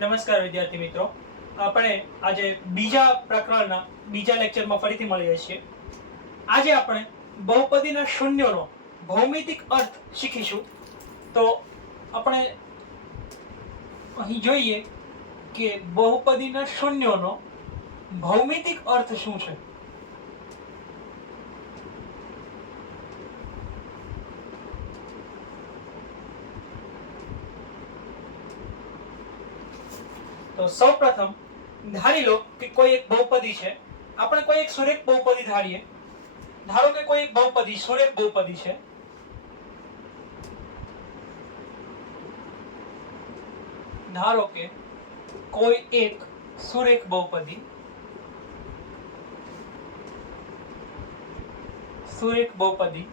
નમસ્કાર વિદ્યાર્થી મિત્રો. આપણે આજે બીજા પ્રકરણના બીજા લેક્ચરમાં ફરીથી મળીએ છીએ. આજે આપણે બહુપદીના શૂન્યનો ભૌમિતિક અર્થ શીખીશું. તો આપણે અહીં જોઈએ કે બહુપદીના શૂન્યનો ભૌમિતિક અર્થ શું છે? તો સૌપ્રથમ ધારી લો કે કોઈ એક બહુપદી છે. આપણે કોઈ એક સુરેખ બહુપદી ધારીએ. ધારો કે કોઈ એક બહુપદી સુરેખ બહુપદી છે. ધારો કે કોઈ એક સુરેખ બહુપદી. સુરેખ બહુપદી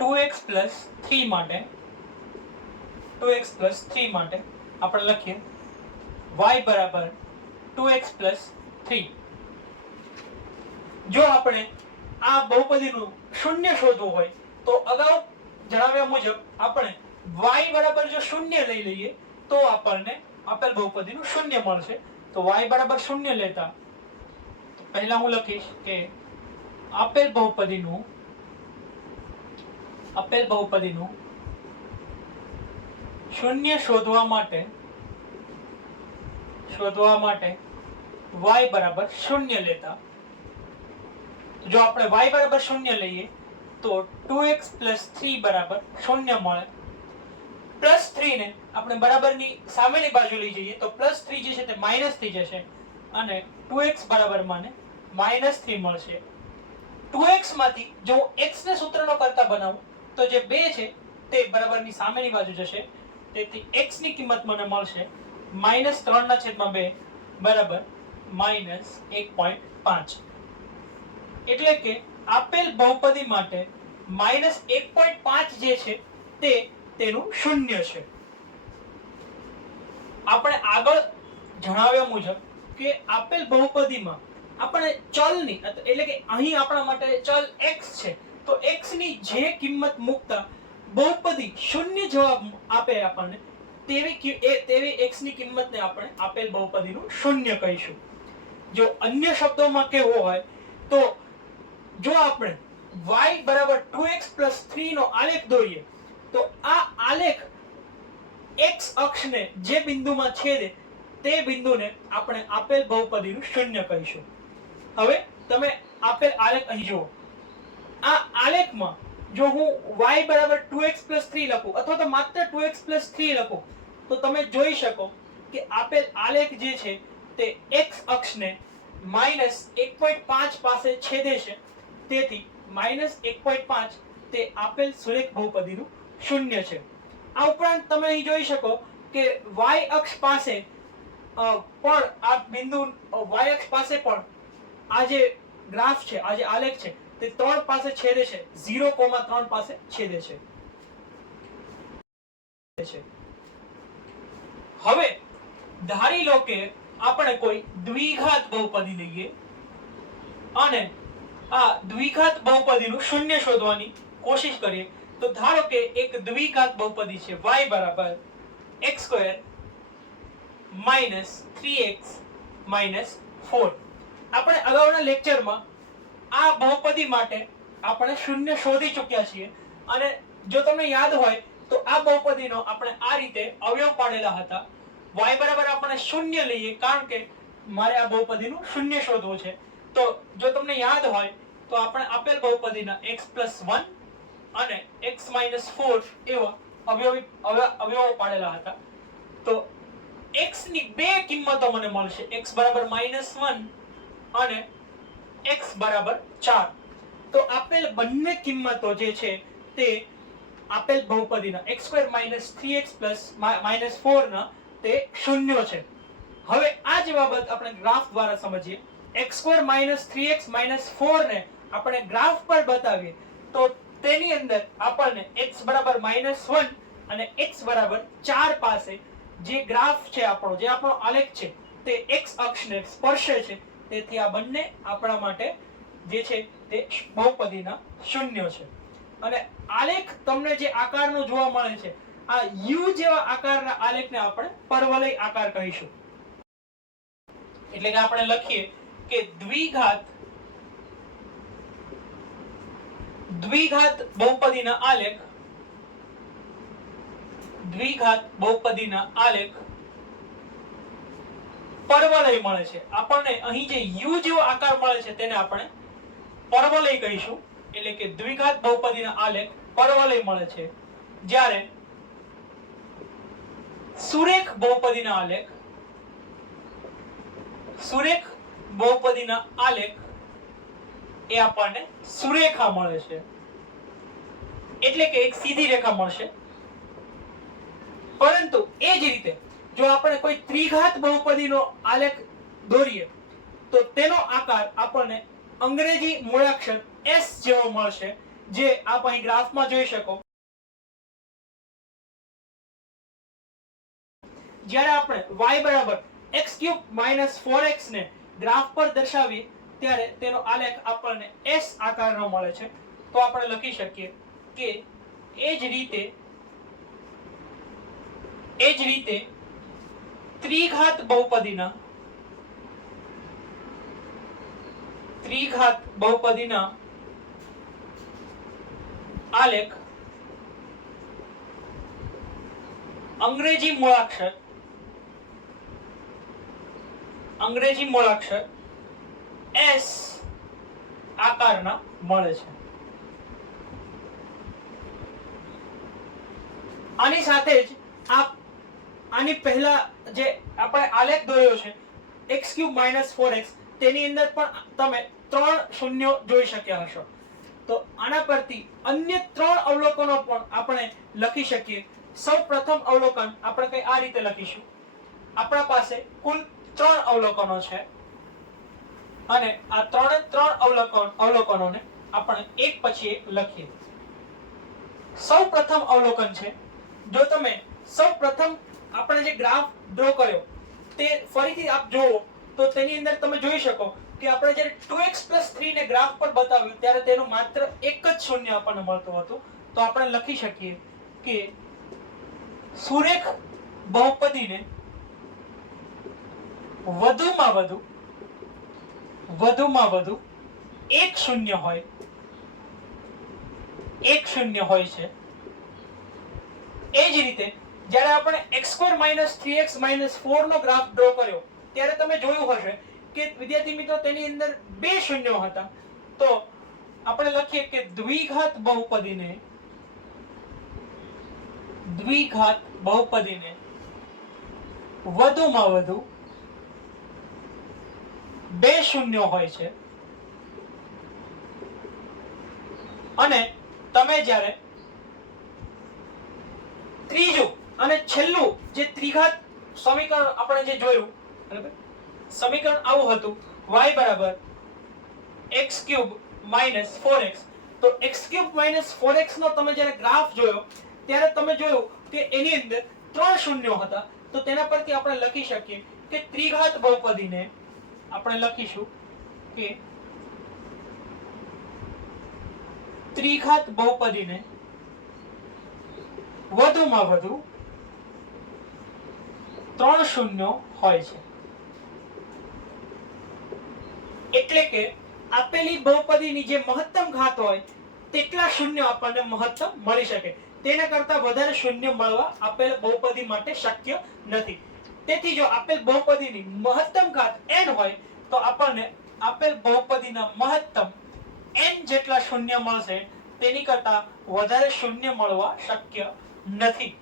2x 3 માટે. 2x 3 માટે આપણે લખીએ. Y બરાબર 2x 3 જો આપણે આ બહુપદીનું શૂન્ય શોધવું હોય, તો અગાઉ જણાવ્યા મુજબ આપણે y બરાબર જો શૂન્ય લઈ લઈએ, તો આપણને આપેલ બહુપદીનું શૂન્ય મળશે. તો y બરાબર શૂન્ય લેતા પહેલા હું લખીશ કે આપેલ બહુપદીનું આપેલ બહુપદીનું શૂન્ય શોધવા માટે શોધવા માટે y બરાબર શૂન્ય લેતા. જો આપણે y બરાબર શૂન્ય લઈએ, તો 2x 3 બરાબર શૂન્ય મળે. પ્લસ 3 ને આપણે બરાબરની સામેની બાજુ લઈ જઈએ, તો પ્લસ 3 જે છે તે માઇનસ થઈ જશે અને 2x બરાબર મને માઇનસ 3 મળશે. 2x માંથી જો હું x ને સૂત્રનો કરતા બનાવું, તો જે 2 છે તે બરાબરની સામેની બાજુ જશે, તેથી x ની કિંમત મને મળશે માઇનસ ત્રણ ના છેદમાં બે. બરાબર. માઇનસ એક પોઈન્ટ પાંચ. એટલે કે આપેલ બહુપદી માટે માઇનસ એક પોઈન્ટ પાંચ જે છે તે તેનું શૂન્ય છે. આપણે આગળ જણાવ્યા મુજબ કે આપેલ બહુપદીમાં આપણે ચલની એટલે કે અહીં આપણા માટે ચલ x છે. તો x ની જે કિંમત મૂકતા બહુપદી શૂન્ય જવાબ આપે આપણને તેવી એ તેવી x ની કિંમતને આપણે આપેલ બહુપદીનું શૂન્ય કહીશું. જો અન્ય શબ્દોમાં કેવો હોય, તો જો આપણે y બરાબર 2x 3 નો આલેખ દોરીએ, તો આ આલેખ x અક્ષને જે બિંદુમાં છેદે, તે બિંદુને આપણે આપેલ બહુપદીનું શૂન્ય કહીશું. હવે તમે આપેલ આલેખ અહીં જુઓ. આ આલેખમાં જો હું y બરાબર 2x 3 લખું, અથવા તો માત્ર 2x 3 લખું તો તમે જોઈ શકો કે આપેલ આલેખ જે છે તે x અક્ષને માઇનસ એક પાસે છેદે છે. તેથી માઇનસ એક તે આપેલ સુરેખ બહુપદીનું શૂન્ય છે. આ ઉપરાંત તમે અહીં જોઈ શકો કે y અક્ષ પાસે પણ આ બિંદુ y અક્ષ પાસે પણ આ જે ગ્રાફ છે, આ જે આલેખ છે, તે ત્રણ પાસે છેદે છે. 0.3 પાસે છેદે છે છે. હવે ધારી લો કે આપણે કોઈ દ્વિઘાત બહુપદી લઈએ અને આ દ્વિઘાત બહુપદીનું શૂન્ય શોધવાની કોશિશ કરીએ, તો ધારો કે એક દ્વિઘાત બહુપદી છે y બરાબર x square minus three x minus four. આપણે અગાઉના લેક્ચરમાં આ બહુપદી માટે આપણે શૂન્ય શોધી ચૂક્યા છીએ અને જો તમને યાદ હોય તો આ બહુપદીનો આપણે આ રીતે અવયવ પાડેલા હતા. y બરાબર આપણે શૂન્ય લઈએ કારણ કે મારે આ બહુપદીનું શૂન્ય શોધવું છે. તો જો તમને યાદ હોય, તો આપણે આપેલ બહુપદીના x 1 અને x 4 એવા અવયવી અવયવો પાડેલા હતા. તો x ની બે કિંમતો મને મળશે. x બરાબર -1 અને x બરાબર 4 તો આપેલ બંને કિંમતો જે છે તે આપેલ બહુપદીના x2 3x -4 ના તે શૂન્ય છે. હવે આ જ બાબત આપણે ગ્રાફ દ્વારા સમજીએ x2 3x 4 ને આપણે ગ્રાફ પર બતાવીએ, તો તેની અંદર આપણને x બરાબર -1 અને x બરાબર 4 પાસે જે ગ્રાફ છે આપણો, જે આપણો આલેખ છે, તે x અક્ષને સ્પર્શે છે. તેથી આ બંને આપણા માટે જે છે તે બહુપદીના શૂન્ય છે. અને આલેખ તમને જે આકારનો જોવા મળે છે, આ યુ જેવા આકારના આલેખને આપણે પરવલય આકાર કહીશું. એટલે કે આપણે લખીએ કે દ્વિઘાત દ્વિઘાત બહુપદીના આલેખ, દ્વિઘાત બહુપદીના આલેખ પરવલય મળે છે. આપણને અહીં જે યુ જેવો આકાર મળે છે, તેને આપણે પરવલય કહીશું. એટલે કે દ્વિઘાત બહુપદીના આલેખ પરવલય મળે છે. જ્યારે સુરેખ બહુપદીના આલેખ, સુરેખ બહુપદીના આલેખ એ આપણને સુરેખા મળે છે. એટલે કે એક સીધી રેખા મળશે. પરંતુ એ જ રીતે જો આપણે કોઈ ત્રિઘાત બહુપદીનો આલેખ દોરીએ, તો તેનો આકાર આપણને અંગ્રેજી મૂળાક્ષર એસ જેવો મળશે, જે આપ અહીં ગ્રાફમાં જોઈ શકો. જ્યારે આપણે y બરાબર x ક્યુબ માઇનસ ફોર ને ગ્રાફ પર દર્શાવીએ, ત્યારે તેનો આલેખ આપણને s આકારનો મળે છે. તો આપણે લખી શકીએ કે એ જ રીતે, એ જ રીતે ત્રિઘાત બહુપદીના ત્રિઘાત બહુપદીના આલેખ અંગ્રેજી મૂળાક્ષર અંગ્રેજી મૂળાક્ષર એસ આકારના મળે છે. આની સાથે જ આપ, આની પહેલા જે આપણે આલેખ દોર્યો છે, x cube minus four x, તેની અંદર પણ તમે ત્રણ શૂન્યો જોઈ શક્યા હશો. તો આના પરથી અન્ય ત્રણ અવલોકનો પણ આપણે લખી શકીએ. સૌ પ્રથમ અવલોકન આપણે કઈ આ રીતે લખીશું. આપણા પાસે કુલ ત્રણ અવલોકનો છે. અને આ ત્રણે ત્રણ અવલોકન અવલોકનોને આપણે એક પછી એક લખીએ. સૌ પ્રથમ અવલોકન છે. જો તમે સૌ પ્રથમ આપણે જે ગ્રાફ ડ્રો કર્યો, તે ફરીથી આપ જુઓ, તો તેની અંદર તમે જોઈ શકો કે આપણે જ્યારે 2x 3 ને ગ્રાફ પર બતાવ્યું, ત્યારે તેનું માત્ર એક જ શૂન્ય આપણને મળતું હતું. તો આપણે લખી શકીએ કે સુરેખ બહુપદીને વધુમાં વધુ વધુમાં વધુ એક શૂન્ય હોય, એક શૂન્ય હોય છે. એ જ રીતે જ્યારે આપણે x square minus three x minus four નો ગ્રાફ ડ્રો કર્યો, ત્યારે તમે જોયું હશે કે વિદ્યાર્થી મિત્રો, તેની અંદર બે શૂન્યો હતા. તો આપણે લખીએ કે દ્વિઘાત બહુપદીને દ્વિઘાત બહુપદીને વધુમાં વધુ બે શૂન્યો હોય છે. અને તમે જ્યારે ત્રીજું અને છેલ્લું જે ત્રિઘાત સમીકરણ આપણે જે જોયું, બરાબર? સમીકરણ આવું હતું. y બરાબર x ક્યુબ માઇનસ ફોર તો x ક્યુબ માઇનસ ફોર નો તમે જ્યારે ગ્રાફ જોયો, ત્યારે તમે જોયું કે એની અંદર ત્રણ શૂન્યો હતા. તો તેના પરથી આપણે લખી શકીએ કે ત્રિઘાત બહુપદીને આપણે લખીશું કે ત્રિઘાત બહુપદીને વધુમાં વધુ ત્રણ શૂન્યો હોય છે. એટલે કે આપેલી બહુપદીની જે મહત્તમ ઘાત હોય, તેટલા શૂન્ય આપણને મહત્તમ મળી શકે. તેના કરતા વધારે શૂન્ય મળવા આપેલ બહુપદી માટે શક્ય નથી. તેથી જો આપેલ બહુપદીની મહત્તમ ઘાત n હોય, તો આપણને આપેલ બહુપદીના મહત્તમ n જેટલા શૂન્ય મળશે, તેની કરતા વધારે શૂન્ય મળવા શક્ય નથી.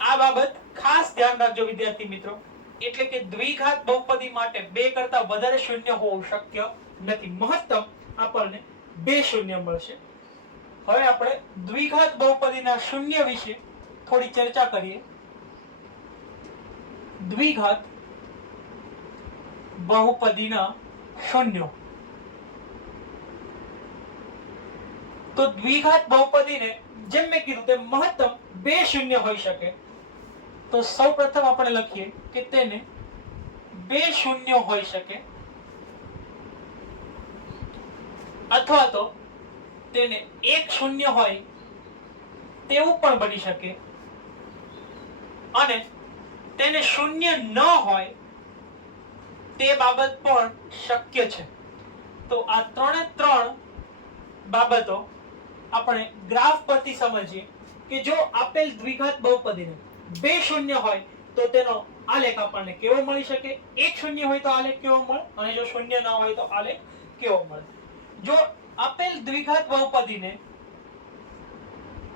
આ બાબત ખાસ ધ્યાન રાખજો વિદ્યાર્થી મિત્રો. એટલે કે દ્વિઘાત બહુપદી માટે બે કરતા વધારે શૂન્ય હોવું શક્ય નથી. મહત્તમ આપણને બે શૂન્ય મળશે. હવે આપણે દ્વિઘાત બહુપદીના શૂન્ય વિશે થોડી ચર્ચા કરીએ. દ્વિઘાત બહુપદીના શૂન્ય. તો દ્વિઘાત બહુપદીને જેમ મેં કીધું તેમ મહત્તમ બે શૂન્ય હોઈ શકે. તો સૌ પ્રથમ આપણે લખીએ કે તેને બે શૂન્ય હોઈ શકે. અથવા તો તેને એક શૂન્ય હોય તેવું પણ બની શકે. અને તેને શૂન્ય ન હોય તે બાબત પણ શક્ય છે. તો આ ત્રણે ત્રણ બાબતો આપણે ગ્રાફ પરથી સમજીએ કે જો આપેલ દ્વિઘાત બહુપદીને બે શૂન્ય હોય તો તેનો આલેખ આપણને કેવો મળી શકે? એક શૂન્ય હોય તો આલેખ કેવો મળે? અને જો શૂન્ય ના હોય તો આલેખ કેવો મળે? જો આપેલ દ્વિઘાત બહુપદીને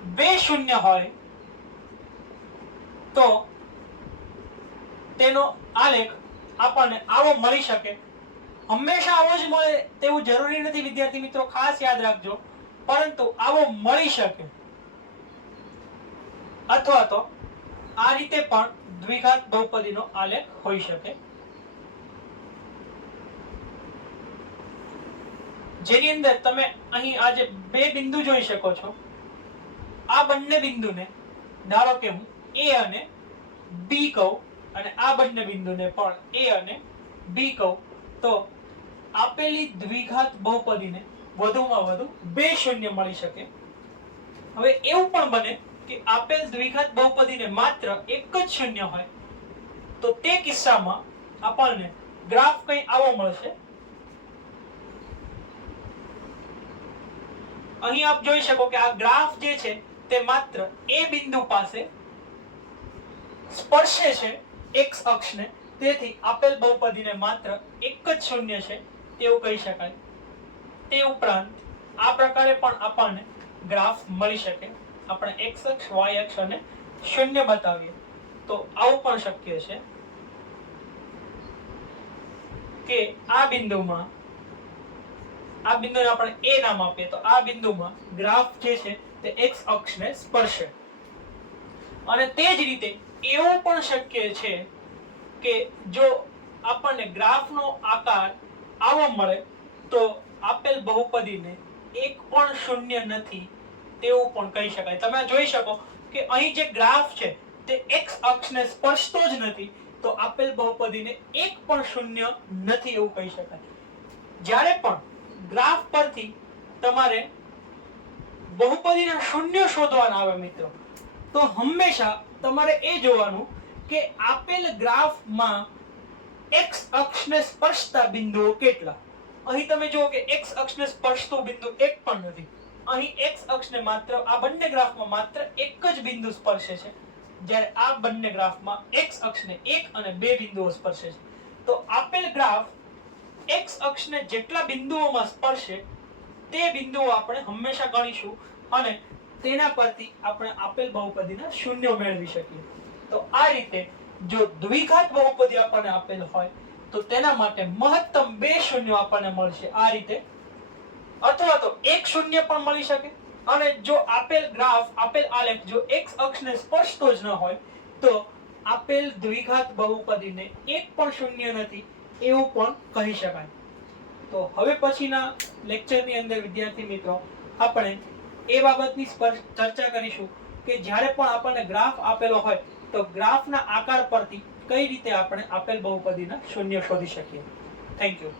બે શૂન્ય હોય તો તેનો આલેખ આપણને આવો મળી શકે. હંમેશા આવો જ મળે તેવું જરૂરી નથી, વિદ્યાર્થી મિત્રો, ખાસ યાદ રાખજો. પરંતુ આવો મળી શકે. અથવા તો આ રીતે પણ દ્વિઘાત બહુપદીનો આલેખ હોઈ શકે. જેની અંદર તમે અહીં આજે બે બિંદુ જોઈ શકો છો, આ બંને બિંદુને ધારો કે હું એ અને બી કહું અને આ બંને બિંદુને પણ એ અને બી કહું, તો આપેલી દ્વિઘાત બહુપદીને વધુમાં વધુ બે શૂન્ય મળી શકે. હવે એવું પણ બને કે આપેલ દ્વિઘાત બહુપદીને માત્ર એક જ શૂન્ય હોય, તો તે કિસ્સામાં આપણને ગ્રાફ કંઈ આવો મળશે. અહીં આપ જોઈ શકો કે આ ગ્રાફ જે છે, તે માત્ર એ બિંદુ પાસે સ્પર્શે છે એક્સ અક્ષને. તેથી આપેલ બહુપદીને માત્ર એક જ શૂન્ય છે, તેવું કહી શકાય. તે ઉપરાંત આ પ્રકારે પણ આપણને ગ્રાફ મળી શકે. આપણે એક્સ અક્ષ વાય અક્ષ અને શૂન્ય બતાવીએ. તો આવું પણ શક્ય છે કે આ બિંદુમાં, આ બિંદુને આપણે એ નામ આપીએ, તો આ બિંદુમાં ગ્રાફ જે છે તે એક્સ અક્ષને સ્પર્શે. અને તે જ રીતે એવું પણ શક્ય છે કે જો આપણને ગ્રાફનો આકાર આવો મળે, તો આપેલ બહુપદીને એક પણ શૂન્ય નથી. તેવું પણ કહી શકાય. તમે જોઈ શકો કે અહીં જે ગ્રાફ છે, તે એક્સ અક્ષને સ્પર્શતો જ નથી, તો આપેલ બહુપદીને એક પણ શૂન્ય નથી એવું કહી શકાય. જ્યારે પણ ગ્રાફ પરથી તમારે બહુપદીના શૂન્ય શોધવાના આવે મિત્રો, તો હંમેશા તમારે એ જોવાનું કે આપેલ ગ્રાફમાં એક્સ અક્ષને સ્પર્શતા બિંદુઓ કેટલા? અહીં તમે જુઓ કે એક્સ અક્ષને સ્પર્શતો બિંદુ એક પણ નથી. અહીં x અક્ષને માત્ર, આ બંને ગ્રાફમાં માત્ર એક જ બિંદુ સ્પર્શે છે. જ્યારે આ બંને ગ્રાફમાં x અક્ષને એક અને બે બિંદુઓ સ્પર્શે છે. તો આપેલ ગ્રાફ x અક્ષને જેટલા બિંદુઓમાં સ્પર્શે, તે બિંદુઓ આપણે હંમેશા ગણીશું અને તેના પરથી આપણે આપેલ બહુપદીના શૂન્ય મેળવી શકીએ. તો આ રીતે જો દ્વિઘાત બહુપદી આપણને આપેલ હોય, તો તેના માટે મહત્તમ બે શૂન્યો આપણને મળશે. આ રીતે અથવા તો એક શૂન્ય પણ મળી શકે. અને જો આપેલ ગ્રાફ, આપેલ આલેખ જો x અક્ષને સ્પર્શતો જ ન હોય, તો આપેલ દ્વિઘાત બહુપદીને એક પણ શૂન્ય નથી એવું પણ કહી શકાય. તો હવે પછીના લેક્ચરની અંદર, વિદ્યાર્થી મિત્રો, આપણે એ બાબતની ચર્ચા કરીશું કે જ્યારે પણ આપણને ગ્રાફ આપેલો હોય, તો ગ્રાફના આકાર પરથી કઈ રીતે આપણે આપેલ બહુપદીના શૂન્ય શોધી શકીએ. Thank you